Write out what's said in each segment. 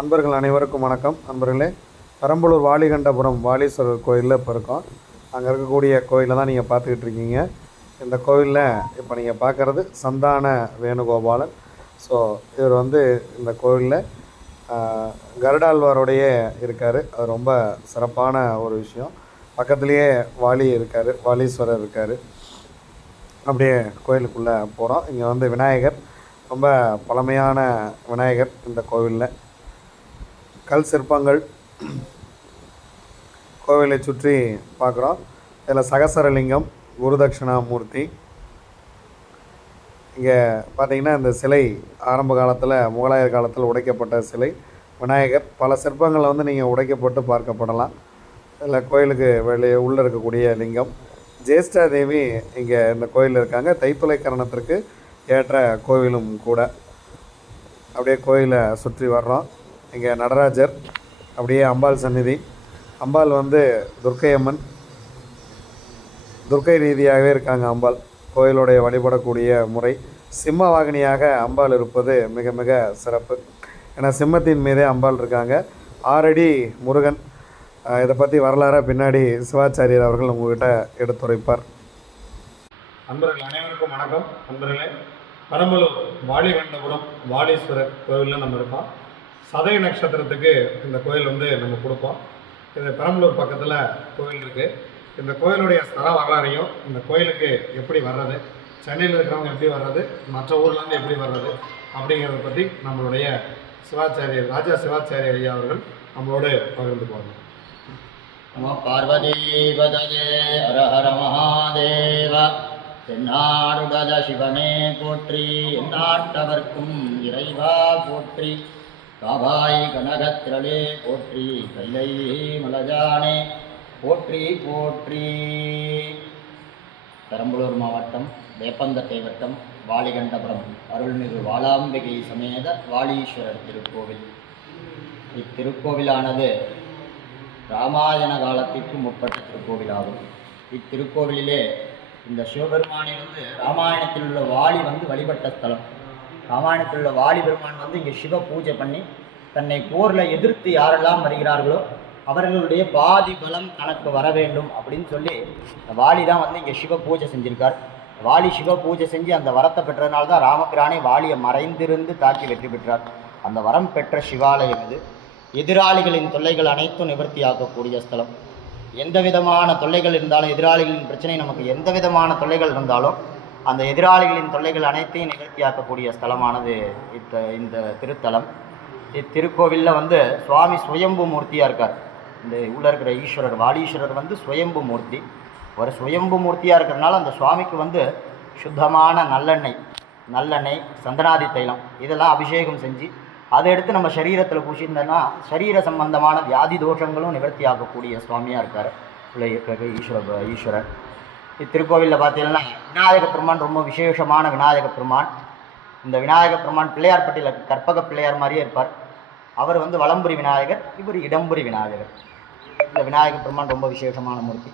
அன்பர்கள் அனைவருக்கும் வணக்கம். அன்பர்களே பெரம்பலூர் வாலிகண்டபுரம் வாலீஸ்வரர் கோயிலில் இப்போ இருக்கோம். அங்கே இருக்கக்கூடிய கோயிலை தான் நீங்கள் பார்த்துக்கிட்டு இருக்கீங்க. இந்த கோவிலில் இப்போ நீங்கள் பார்க்குறது சந்தான வேணுகோபாலன். ஸோ இவர் வந்து இந்த கோவிலில் கருடாழ்வாரோடையே இருக்கார். அது ரொம்ப சிறப்பான ஒரு விஷயம். பக்கத்துலேயே வாலி இருக்கார் வாலீஸ்வரர் இருக்கார். அப்படியே கோயிலுக்குள்ளே போகிறோம் இங்கே வந்து விநாயகர் ரொம்ப பழமையான விநாயகர் இந்த கோவிலில். கல் சிற்பங்கள் கோவிலை சுற்றி பார்க்குறோம். இதில் சகசரலிங்கம் குருதட்சிணாமூர்த்தி. இங்கே பார்த்தீங்கன்னா இந்த சிலை ஆரம்ப காலத்தில் முகலாயர் காலத்தில் உடைக்கப்பட்ட சிலை விநாயகர். பல சிற்பங்களை வந்து நீங்கள் உடைக்கப்பட்டு பார்க்கப்படலாம். இதில் கோயிலுக்கு வெளியே உள்ளே இருக்கக்கூடிய லிங்கம். ஜேஷ்டா தேவி இங்கே இந்த கோயிலில் இருக்காங்க. தைத்துளை கரணத்திற்கு ஏற்ற கோவிலும் கூட. அப்படியே கோயிலை சுற்றி வர்றோம். இங்கே நடராஜர் அப்படியே அம்பாள் சந்நிதி. அம்பாள் வந்து துர்க்கை அம்மன் துர்க்கை ரீதியாகவே இருக்காங்க அம்பாள். கோயிலுடைய வழிபடக்கூடிய முறை. சிம்ம வாகினியாக அம்பாள் இருப்பது மிக மிக சிறப்பு. ஏன்னா சிம்மத்தின் மீதே அம்பாள் இருக்காங்க. ஆறடி முருகன் இதை பற்றி வரலாறாக பின்னாடி சிவாச்சாரியர் அவர்கள் உங்ககிட்ட எடுத்துரைப்பார். நண்பர்கள் அனைவருக்கும் வணக்கம். நண்பர்களே பெரம்பலூர் வாலிகண்டபுரம் வாலீஸ்வரர் கோவிலில் நம்ம இருக்கோம். சதய நட்சத்திரத்துக்கு இந்த கோயில் வந்து நம்ம கொடுப்போம். இது பெரம்பலூர் பக்கத்தில் கோயில் இருக்குது இந்த கோயிலுடைய ஸ்தல வரலாறையும் இந்த கோயிலுக்கு எப்படி வர்றது சென்னையில் இருக்கிறவங்க எப்படி வர்றது மற்ற ஊர்லேருந்து எப்படி வர்றது அப்படிங்கிறத பற்றி நம்மளுடைய சிவாச்சாரியர் ராஜா சிவாச்சாரியர் ஐயா அவர்கள் நம்மளோடு பகிர்ந்துக்குவாங்க நம பார்வதீபதே ஹர ஹர மகாதேவ. தென்னாடுடத சிவனே போற்றி எந்நாட்டவர்க்கும் இறைவா போற்றி. காபாய் கனகத்திரளே போற்றி கல்லை மலஜானே போற்றி போற்றி. பெரம்பலூர் மாவட்டம் வேப்பந்தட்டை வட்டம் வாலிகண்டபுரம் அருள்மிகு வாலாம்பிகை சமேத வாலீஸ்வரர் திருக்கோவில். இத்திருக்கோவிலானது ராமாயண காலத்திற்கு முற்பட்ட திருக்கோவிலாகும். இத்திருக்கோவிலிலே இந்த சிவபெருமானை வந்து ராமாயணத்தில் உள்ள வாலி வந்து வழிபட்ட ஸ்தலம். ராமாயணத்தில் உள்ள வாலி பெருமான் வந்து இங்கே சிவ பூஜை பண்ணி தன்னை போரில் எதிர்த்து யாரெல்லாம் வருகிறார்களோ அவர்களுடைய பாதி பலம் தனக்கு வர வேண்டும் அப்படின்னு சொல்லி வாலி தான் வந்து இங்கே சிவ பூஜை செஞ்சுருக்கார். வாலி சிவ பூஜை செஞ்சு அந்த வரத்தை பெற்றதுனால தான் ராமபிரானே வாலியை மறைந்திருந்து தாக்கி வெற்றி பெற்றார். அந்த வரம் பெற்ற சிவாலயம் இது. எதிராளிகளின் தொல்லைகள் அனைத்தும் நிவர்த்தியாக்கக்கூடிய ஸ்தலம். எந்த விதமான தொல்லைகள் இருந்தாலும் எதிராளிகளின் பிரச்சனை நமக்கு எந்த விதமான தொல்லைகள் இருந்தாலும் அந்த எதிராளிகளின் தொல்லைகள் அனைத்தையும் நிகழ்த்தியாக்கக்கூடிய ஸ்தலமானது இத்த இந்த திருத்தலம். இத்திருக்கோவிலில் வந்து சுவாமி சுயம்பு மூர்த்தியாக இருக்கார். இந்த உள்ள இருக்கிற ஈஸ்வரர் வாலீஸ்வரர் வந்து சுயம்பு மூர்த்தி. ஒரு சுயம்பு மூர்த்தியாக இருக்கிறனால அந்த சுவாமிக்கு வந்து சுத்தமான நல்லெண்ணெய் நல்லெண்ணெய் சந்தனாதி தைலம் இதெல்லாம் அபிஷேகம் செஞ்சு அதை எடுத்து நம்ம சரீரத்தில் பூசியிருந்தோம்னா சரீர சம்பந்தமான வியாதி தோஷங்களும் நிவர்த்தி ஆகக்கூடிய சுவாமியாக இருக்கார். உள்ள ஈஸ்வர ஈஸ்வரர். இத்திருக்கோவிலில் பார்த்தீங்கன்னா விநாயக பெருமான் ரொம்ப விசேஷமான விநாயக பெருமான். இந்த விநாயக பெருமான் பிள்ளையார்பட்டியில் கற்பக பிள்ளையார் மாதிரியே இருப்பார். அவர் வந்து வலம்புரி விநாயகர் இவர் இடம்புரி விநாயகர். இந்த விநாயக பெருமான் ரொம்ப விசேஷமான மூர்த்தி.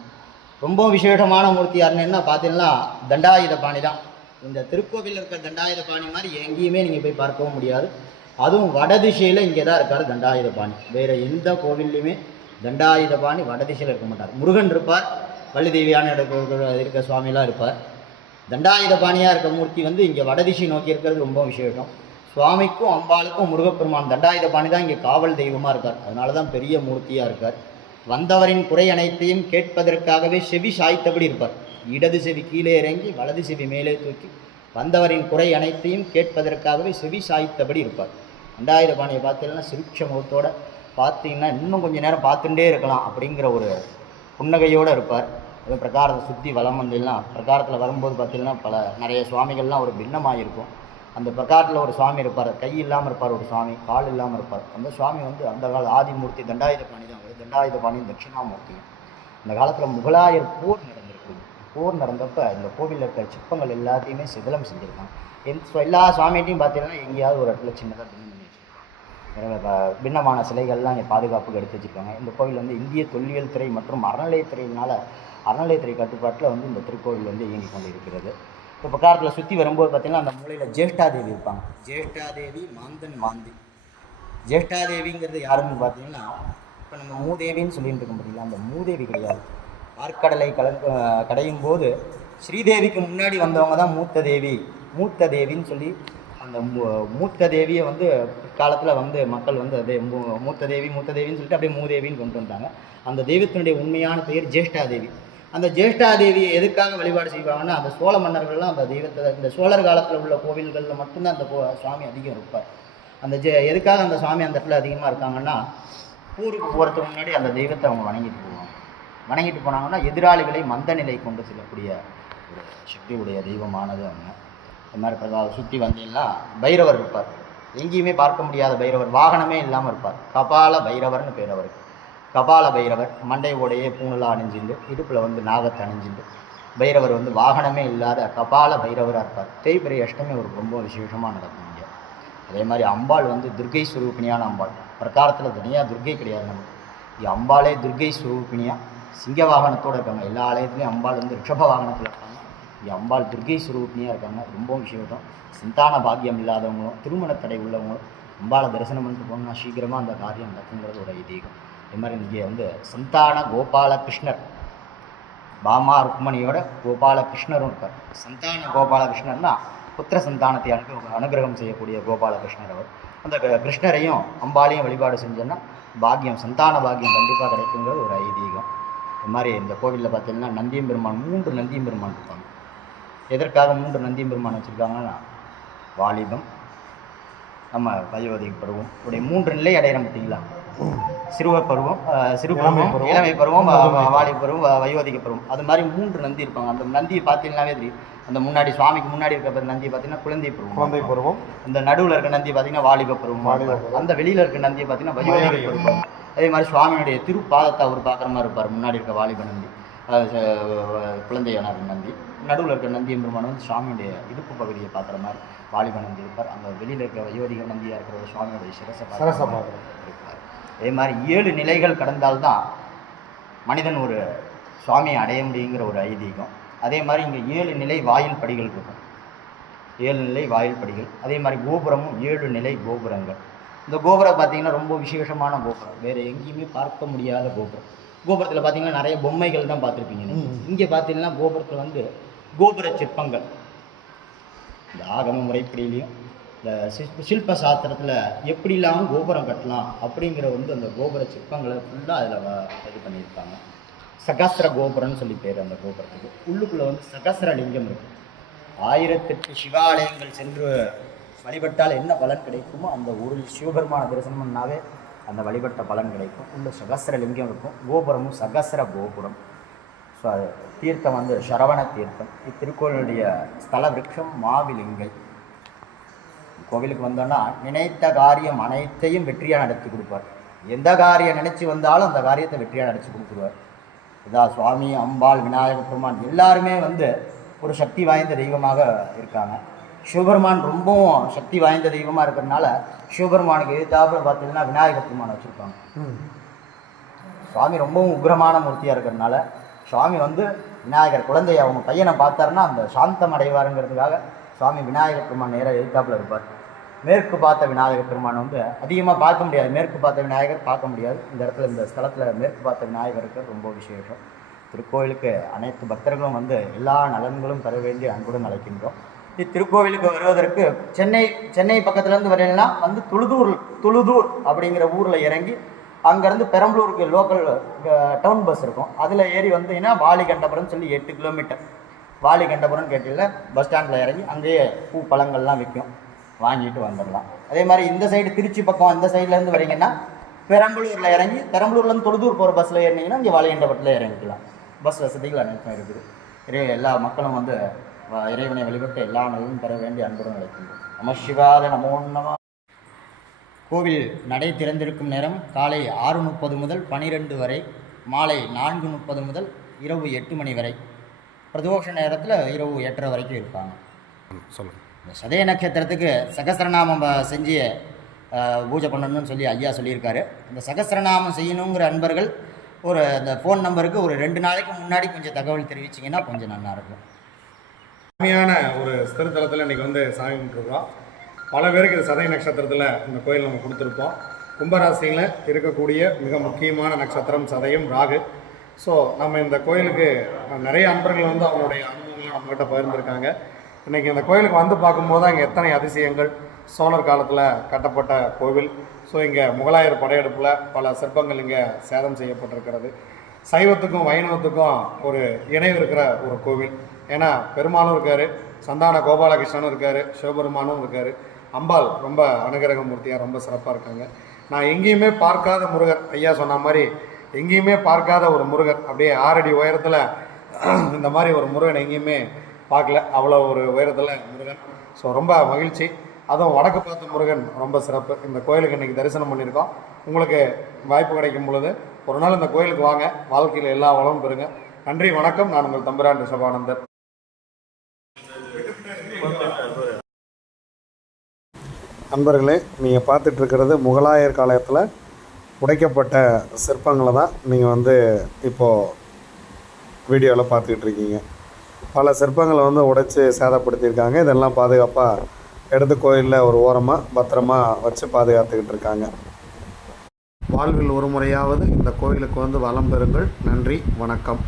ரொம்ப விசேஷமான மூர்த்தி யாருன்னு என்ன பார்த்தீங்கன்னா தண்டாயுத பாணி தான். இந்த திருக்கோவிலில் இருக்கிற தண்டாயுத பாணி மாதிரி எங்கேயுமே நீங்கள் போய் பார்க்கவும் முடியாது. அதுவும் வடதிசையில் இங்கே தான் இருக்கார் தண்டாயுத பாணி. வேறு எந்த கோவில்லையுமே தண்டாயுத பாணி வடதிசையில் இருக்க மாட்டார். முருகன் இருப்பார். வள்ளி தேவியான இருக்க இருக்க சுவாமிலாம் இருப்பார். தண்டாயுத பாணியாக இருக்க மூர்த்தி வந்து இங்கே வடதிசை நோக்கி இருக்கிறது ரொம்ப விசேஷம். சுவாமிக்கும் அம்பாளுக்கும் முருகப்பெருமான் தண்டாயுத பாணி தான் இங்கே காவல் தெய்வமாக இருக்கார். அதனால தான் பெரிய மூர்த்தியாக இருக்கார். வந்தவரின் குறை அனைத்தையும் கேட்பதற்காகவே செவி சாய்த்தபடி இருப்பார். இடது செவி கீழே இறங்கி வலது செவி மேலே தூக்கி வந்தவரின் குறை அனைத்தையும் கேட்பதற்காகவே செவி சாய்த்தபடி இருப்பார். ரெண்டாயிர பாணியை பார்த்தீங்கன்னா சிரிச்ச முகத்தோடு பார்த்தீங்கன்னா இன்னும் கொஞ்ச நேரம் பார்த்துட்டே இருக்கலாம் அப்படிங்கிற ஒரு புன்னகையோடு இருப்பார். அதுவும் பிரகாரத்தை சுற்றி வளம் வந்தீங்கன்னா பிரகாரத்தில் வரும்போது பார்த்தீங்கன்னா பல நிறைய சுவாமிகள்லாம் ஒரு பின்னமாக இருக்கும். அந்த பிரகாரத்தில் ஒரு சுவாமி இருப்பார். கை இல்லாமல் இருப்பார் ஒரு சுவாமி கால் இல்லாமல் இருப்பார். அந்த சுவாமி வந்து அந்த கால ஆதிமூர்த்தி தண்டாயுத பாணி தான். அவர் தண்டாயுத பாணியும் தட்சிணாமூர்த்தியும் அந்த காலத்தில் முகலாயர் போர் நடந்திருக்கு போர் நடந்தப்போ இந்த கோவிலில் இருக்கிற சிற்பங்கள் எல்லாத்தையுமே சிதிலம் செஞ்சுருக்காங்க. எந்த எல்லா சுவாமிகிட்டையும் பார்த்தீங்கன்னா எங்கேயாவது ஒரு இடத்துல சின்னதாக பின்னம் பண்ணி பின்னமான சிலைகள்லாம் இங்கே பாதுகாப்புக்கு எடுத்து வச்சுருக்காங்க. இந்த கோவில் வந்து இந்திய தொல்லியல் துறை மற்றும் அறநிலையத்துறையினால் அறநிலையத்துறை கட்டுப்பாட்டில் வந்து இந்த திருக்கோவில் வந்து இயங்கி கொண்டு இருக்கிறது இப்போ பக்காரத்தில் சுற்றி வரும்போது பார்த்தீங்கன்னா அந்த மூலையில் ஜேஷ்டாதேவி இருப்பாங்க. ஜேஷ்டாதேவி மாந்தன் மாந்தி. ஜேஷ்டாதேவிங்கிறது யாருன்னு பார்த்தீங்கன்னா இப்போ நம்ம மூதேவின்னு சொல்லிட்டு இருக்கோம் பார்த்தீங்களா அந்த மூதேவி கிடையாது. ஆற்கடலை கலந்து கடையும் போது ஸ்ரீதேவிக்கு முன்னாடி வந்தவங்க தான் மூத்த தேவி மூத்த தேவின்னு சொல்லி அந்த மூ- மூத்த தேவியை வந்து காலத்தில் வந்து மக்கள் வந்து அதே மூ- மூத்த தேவி மூத்த தேவின்னு சொல்லிட்டு அப்படியே மூதேவின்னு கொண்டு வந்தாங்க. அந்த தெய்வத்தினுடைய உண்மையான பெயர் ஜேஷ்டாதேவி. அந்த ஜேஷ்டாதேவியை எதுக்காக வழிபாடு செய்வாங்கன்னா அந்த சோழ மன்னர்கள்லாம் அந்த தெய்வத்தை இந்த சோழர் காலத்தில் உள்ள கோவில்களில் மட்டும்தான் அந்த சுவாமி அதிகம் இருப்பார். அந்த ஜெ எதுக்காக அந்த சுவாமி அந்த இடத்துல அதிகமாக இருக்காங்கன்னா ஊருக்கு போகிறதுக்கு முன்னாடி அந்த தெய்வத்தை அவங்க வணங்கிட்டு போவாங்க. வணங்கிட்டு போனாங்கன்னா எதிராளிகளை மந்த நிலை கொண்டு செல்லக்கூடிய ஒரு சக்தி உடைய தெய்வமானது அவங்க. இந்த மாதிரி பிரதா சுற்றி வந்தீங்கன்னா பைரவர் இருப்பார். எங்கேயுமே பார்க்க முடியாத பைரவர் வாகனமே இல்லாமல் இருப்பார். கபால பைரவர்னு பேர் அவருக்கு. கபால பைரவர் மண்டை ஓடையே பூணலாக அணிஞ்சுண்டு இடுப்பில் வந்து நாகத்தை அணிஞ்சுண்டு. பைரவர் வந்து வாகனமே இல்லாத கபால பைரவராக இருப்பார். தேய்பிரை அஷ்டமி அவருக்கு ரொம்ப விசேஷமாக நடக்கும் இங்கே. அதே மாதிரி அம்பாள் வந்து துர்கை சுரூபிணியான அம்பாள். பிரகாரத்தில் தனியாக துர்கை கிடையாது நமக்கு. இங்கே அம்பாளே துர்கை ஸ்வரூபிணியாக சிங்க வாகனத்தோடு இருக்காங்க. எல்லா ஆலயத்துலேயும் அம்பாள் வந்து ரிஷப வாகனத்தில் இருக்காங்க. இங்கே அம்பாள் துர்கை சுரூபிணியாக இருக்காங்க. ரொம்ப விசேஷம். சிந்தான பாக்கியம் இல்லாதவங்களும் திருமண தடை உள்ளவங்களும் அம்பாளை தரிசனம் பண்ணிட்டு போனால் சீக்கிரமாக அந்த காரியம் நடக்குங்கிறது ஒரு ஐதீகம். இது மாதிரி இங்கே வந்து சந்தான கோபாலகிருஷ்ணர். பாமா ருக்மணியோட கோபாலகிருஷ்ணரும் இருக்கார் சந்தான கோபாலகிருஷ்ணர்னா புத்திர சந்தானத்தை அனு அனுகிரகம் செய்யக்கூடிய கோபாலகிருஷ்ணர் அவர். அந்த கிருஷ்ணரையும் அம்பாளையும் வழிபாடு செஞ்சோன்னா பாக்கியம் சந்தான பாக்கியம் கண்டிப்பாக கிடைக்குங்கிறது ஒரு ஐதீகம். இது மாதிரி இந்த கோவிலில் பார்த்தீங்கன்னா நந்தியம் பெருமான் மூன்று நந்தியம் பெருமான் இருப்பாங்க. எதற்காக மூன்று நந்தியம் பெருமான் வச்சுருக்காங்கன்னா வாலிபம் நம்ம வயோதிக பருவம் மூன்று நிலை அடையிறோம் பார்த்தீங்களா? சிறுவர் பருவம் சிறு பருவம் இளமை பருவம் முதுமை வா- வாலிப பருவம் வயோதிக பருவம். அது மாதிரி மூன்று நந்தி இருப்பாங்க. அந்த நந்தியை பார்த்தீங்கன்னாவே தெரியும். அந்த முன்னாடி சுவாமிக்கு முன்னாடி இருக்கிற நந்தியை பார்த்தீங்கன்னா குழந்தை பருவம் குழந்தை பருவம். அந்த நடுவில் இருக்க நந்தி பார்த்தீங்கன்னா வாலிப பருவம். அந்த வெளியில் இருக்க நந்தியை பார்த்தீங்கன்னா வயோதிக பருவம். அதே மாதிரி சுவாமியுடைய திருப்பாதத்தை அவர் பார்க்குற மாதிரி இருப்பார். முன்னாடி இருக்க வாலிப நந்தி. குழந்தையான இருக்க நந்தி. நடுவில் இருக்க நந்தி பெருமான் வந்து சுவாமியுடைய இடுப்பு பகுதியை பார்க்குற மாதிரி வாலிப நந்தி இருப்பார். அந்த வெளியில் இருக்க வயோதிக நந்தியாக இருக்கிற சுவாமியுடைய சிரசை சரச இருப்பார். அதே மாதிரி ஏழு நிலைகள் கடந்தால்தான் மனிதன் ஒரு சுவாமியை அடைய முடியுங்கிற ஒரு ஐதீகம். அதே மாதிரி இங்கே ஏழு நிலை வாயில் படிகள் இருக்கும். ஏழு நிலை வாயில் படிகள். அதே மாதிரி கோபுரமும் ஏழு நிலை கோபுரங்கள். இந்த கோபுரம் பார்த்தீங்கன்னா ரொம்ப விசேஷமான கோபுரம். வேறு எங்கேயுமே பார்க்க முடியாத கோபுரம். கோபுரத்தில் பார்த்தீங்கன்னா நிறைய பொம்மைகள் தான் பார்த்துருப்பீங்க. இங்கே பார்த்தீங்கன்னா கோபுரத்தில் வந்து கோபுர சிற்பங்கள். இந்த ஆகம முறைப்படியிலையும் சிற்ப சில்ப சாஸ்திரத்தில் எப்படிலாம் கோபுரம் கட்டலாம் அப்படிங்கிற வந்து அந்த கோபுர சிற்பங்களை ஃபுல்லாக அதில் இது பண்ணியிருப்பாங்க சகஸ்ர கோபுரம்னு சொல்லி பேர் அந்த கோபுரத்துக்கு. உள்ளுக்குள்ளே வந்து சகஸ்ர லிங்கம் இருக்கு. ஆயிரத்தெட்டு சிவாலயங்கள் சென்று வழிபட்டால் என்ன பலன் கிடைக்குமோ அந்த ஒரு சிவபெருமான தரிசனம் பண்ணாவே அந்த வழிபட்ட பலன் கிடைக்கும். உள்ள சகஸ்ர லிங்கம் இருக்கும். கோபுரமும் சகஸ்ர கோபுரம். ஸோ அது தீர்த்தம் வந்து சரவண தீர்த்தம். இத்திருக்கோளுடைய ஸ்தல விருட்சம் மாவிலிங்கை கோவிலுக்கு வந்தோன்னா நினைத்த காரியம் அனைத்தையும் வெற்றியாக நடத்தி கொடுப்பார். எந்த காரியம் நினச்சி வந்தாலும் அந்த காரியத்தை வெற்றியாக நடத்தி கொடுத்துருவார். இதா சுவாமி அம்பாள் விநாயக பெருமான் எல்லாருமே வந்து ஒரு சக்தி வாய்ந்த தெய்வமாக இருக்காங்க. சிவபெருமான் ரொம்பவும் சக்தி வாய்ந்த தெய்வமாக இருக்கிறதுனால சிவபெருமானுக்கு எதிர்த்தாப்புல பார்த்தீங்கன்னா விநாயக பெருமான் வச்சுருப்பாங்க. சுவாமி ரொம்பவும் உக்ரமான மூர்த்தியாக இருக்கிறதுனால சுவாமி வந்து விநாயகர் குழந்தைய அவங்க பையனை பார்த்தாருன்னா அந்த சாந்தம் அடைவாருங்கிறதுக்காக சுவாமி விநாயகர் பெருமான் நேராக எதிர்த்தாப்பில் இருப்பார். மேற்கு பார்த்த விநாயகர் பெருமான் வந்து அதிகமாக பார்க்க முடியாது. மேற்கு பார்த்த விநாயகர் பார்க்க முடியாது. இந்த இடத்துல இந்த ஸ்தலத்தில் மேற்கு பார்த்த விநாயகருக்கு ரொம்ப விசேஷம் திருக்கோயிலுக்கு அனைத்து பக்தர்களும் வந்து எல்லா நலன்களும் பெற வேண்டி அன்புடன் அழைக்கின்றோம். இத்திருக்கோவிலுக்கு வருவதற்கு சென்னை சென்னை பக்கத்துலேருந்து வரீங்கன்னா வந்து துளுதூர் துளுதூர் அப்படிங்கிற ஊரில் இறங்கி அங்கேருந்து பெரம்பலூருக்கு லோக்கல் டவுன் பஸ் இருக்கும். அதில் ஏறி வந்தீங்கன்னா வாலிகண்டபுரம் சொல்லி எட்டு கிலோமீட்டர். வாலிகண்டபுரம் கேட்டில பஸ் ஸ்டாண்டில் இறங்கி அங்கேயே பூ பழங்கள்லாம் விற்கும். வாங்கிட்டு வந்துடலாம். அதே மாதிரி இந்த சைடு திருச்சி பக்கம் இந்த சைட்லேருந்து வரீங்கன்னா பெரம்பலூரில் இறங்கி பெரம்பலூர்லேருந்து தொழுதூர் போகிற பஸ்ஸில் ஏறினீங்கன்னா இங்கே வாலிகண்டபுரத்தில் இறங்கிக்கலாம். பஸ் வசதிகள் அனைத்தும் இருக்குது. இறை எல்லா மக்களும் வந்து இறைவனை வழிபட்டு எல்லா நலனும் பெற வேண்டிய அன்புடன் அழைக்கின்றோம். நம சிவாத நமோ நம. கோவில் நடை திறந்திருக்கும் நேரம் காலை ஆறு முப்பது முதல் பனிரெண்டு வரை மாலை நான்கு முப்பது முதல் இரவு எட்டு மணி வரை. பிரதோஷ நேரத்தில் இரவு எட்டரை வரைக்கும் இருப்பாங்க. சொல்லுங்கள் இந்த சதய நட்சத்திரத்துக்கு சகஸ்ரநாமம் செஞ்சு பூஜை பண்ணணும்னு சொல்லி ஐயா சொல்லியிருக்காரு. இந்த சகஸ்ரநாமம் செய்யணுங்கிற அன்பர்கள் ஒரு இந்த ஃபோன் நம்பருக்கு ஒரு ரெண்டு நாளைக்கு முன்னாடி கொஞ்சம் தகவல் தெரிவிச்சிங்கன்னா கொஞ்சம் நல்லாயிருக்கும். கம்மியான அருமையான ஒரு திருத்தலத்தில் இன்றைக்கி வந்து சாமி கும்பிட்டுருக்கோம் பல பேருக்கு இது சதய நட்சத்திரத்தில் இந்த கோயில் நம்ம கொடுத்துருப்போம். கும்பராசியில் இருக்கக்கூடிய மிக முக்கியமான நட்சத்திரம் சதயம் ராகு. ஸோ நம்ம இந்த கோயிலுக்கு நிறைய அன்பர்கள் வந்து அவங்களுடைய அனுபவங்களை நம்மகிட்ட பகிர்ந்துருக்காங்க. இன்றைக்கி இந்த கோயிலுக்கு வந்து பார்க்கும்போது தான் இங்கே எத்தனை அதிசயங்கள்? சோழர் காலத்தில் கட்டப்பட்ட கோவில். ஸோ இங்கே முகலாயர் படையெடுப்பில் பல சிற்பங்கள் இங்கே சேதம் செய்யப்பட்டிருக்கிறது. சைவத்துக்கும் வைணவத்துக்கும் ஒரு இணைவு இருக்கிற ஒரு கோவில். ஏன்னா பெருமாளும் இருக்கார் சந்தான கோபாலகிருஷ்ணனும் இருக்கார் சிவபெருமானும் இருக்கார். அம்பாள் ரொம்ப அனுகிரக மூர்த்தியாக ரொம்ப சிறப்பாக இருக்காங்க. நான் எங்கேயுமே பார்க்காத முருகர் ஐயா சொன்ன மாதிரி எங்கேயுமே பார்க்காத ஒரு முருகர். அப்படியே ஆறடி உயரத்தில் இந்த மாதிரி ஒரு முருகன் எங்கேயுமே பார்க்கல. அவ்வளோ ஒரு உயரத்தில் முருகன். ஸோ ரொம்ப மகிழ்ச்சி. அதுவும் வடக்கு பார்த்த முருகன் ரொம்ப சிறப்பு. இந்த கோயிலுக்கு இன்றைக்கி தரிசனம் பண்ணியிருக்கோம். உங்களுக்கு வாய்ப்பு கிடைக்கும் பொழுது ஒரு நாள் இந்த கோயிலுக்கு வாங்க. வாழ்க்கையில் எல்லா வளமும் பெறுங்க. நன்றி வணக்கம். நான் உங்கள் தம்பிரான் ரிஷபானந்தர் நண்பர்களே நீங்கள் பார்த்துட்ருக்கிறது முகலாயர் காலத்தில் உடைக்கப்பட்ட சிற்பங்களை தான் நீங்கள் வந்து இப்போது வீடியோவில் பார்த்துக்கிட்டு இருக்கீங்க பல சிற்பங்களை வந்து உடைச்சி சேதப்படுத்தியிருக்காங்க. இதெல்லாம் பாதுகாப்பாக எடுத்து கோயிலில் ஒரு ஓரமாக பத்திரமா வச்சு பாதுகாத்துக்கிட்டு இருக்காங்க. வாழ்வில் ஒரு முறையாவது இந்த கோயிலுக்கு வந்து வளம் பெறுங்கள். நன்றி வணக்கம்.